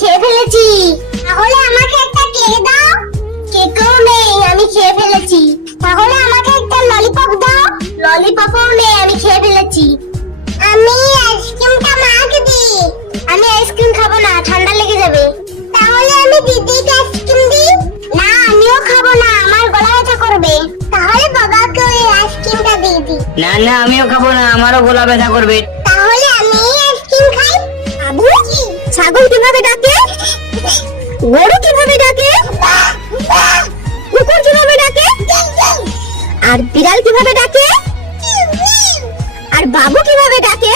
খেয়ে ফেলেছি। তাহলে আমাকে একটা কেক দাও। কেকও নেই, আমি খেয়ে ফেলেছি। তাহলে আমাকে একটা ললিপপ দাও। ললিপপও নেই, আমি খেয়ে ফেলেছি। আমি আইসক্রিমটা মাকে দিই। আমি আইসক্রিম খাবো না, ঠান্ডা লেগে যাবে। তাহলে আমি দিদিকে আইসক্রিম দিই। না, আমিও খাবো না, আমার গলা ব্যথা করবে। তাহলে বাবাকে ওই আইসক্রিমটা দিয়ে দিই। না না, আমিও খাবো না, আমারও গলা ব্যথা করবে। তাহলে আমি আইসক্রিম খাই। আবু, ছাগল কিভাবে ডাকে? গরু কিভাবে ডাকে? কুকুর কিভাবে ডাকে? আর বিড়াল কিভাবে ডাকে? আর বাবু কিভাবে ডাকে?